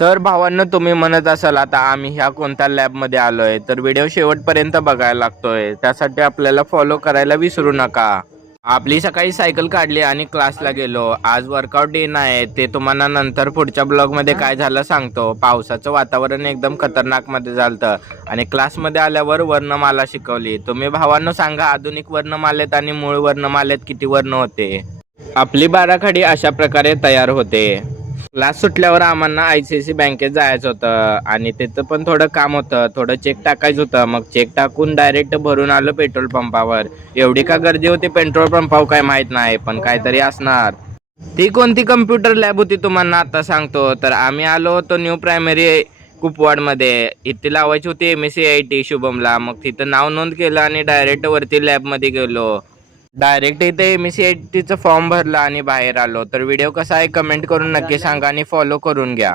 तर भावांनो, तुम्ही म्हणत असाल आता आम्ही ह्या कोणत्या लॅबमध्ये आलोय, तर व्हिडिओ शेवटपर्यंत बघायला लागतोय. त्यासाठी आपल्याला फॉलो करायला विसरू नका. आपली सकाळी सायकल काढली आणि क्लासला गेलो. आज वर्कआउट डे नाही, ते तुम्हाला नंतर पुढच्या ब्लॉगमध्ये काय झालं सांगतो. पावसाचं वातावरण एकदम खतरनाक मध्ये झालतं आणि क्लासमध्ये आल्यावर वर्णमाला शिकवली. तुम्ही भावांनो सांगा, आधुनिक वर्णमालेत आणि मूळ वर्णमालेत किती वर्ण होते? आपली बाराखडी अशा प्रकारे तयार होते. क्लास सुटल्यावर आम्हाला ICICI बँकेत जायचं होतं आणि तिथं पण थोडं काम होतं. थोडं चेक टाकायचं होतं. मग चेक टाकून डायरेक्ट भरून आलो पेट्रोल पंपावर. एवढी का गर्दी होती पेट्रोल पंपावर काय माहित नाही, पण काहीतरी असणार. ती कोणती कम्प्युटर लॅब होती तुम्हाला आता सांगतो. तर आम्ही आलो होतो न्यू प्रायमरी कुपवाडमध्ये. इथे लावायची होती MSc IT शुभमला. मग तिथं नाव नोंद केलं आणि डायरेक्ट वरती लॅबमध्ये गेलो. डायरेक्ट इथे MSc ITचा फॉर्म भरला आणि बाहेर आलो. तर व्हिडिओ कसा आहे कमेंट करून नक्की सांगा आणि फॉलो करून घ्या.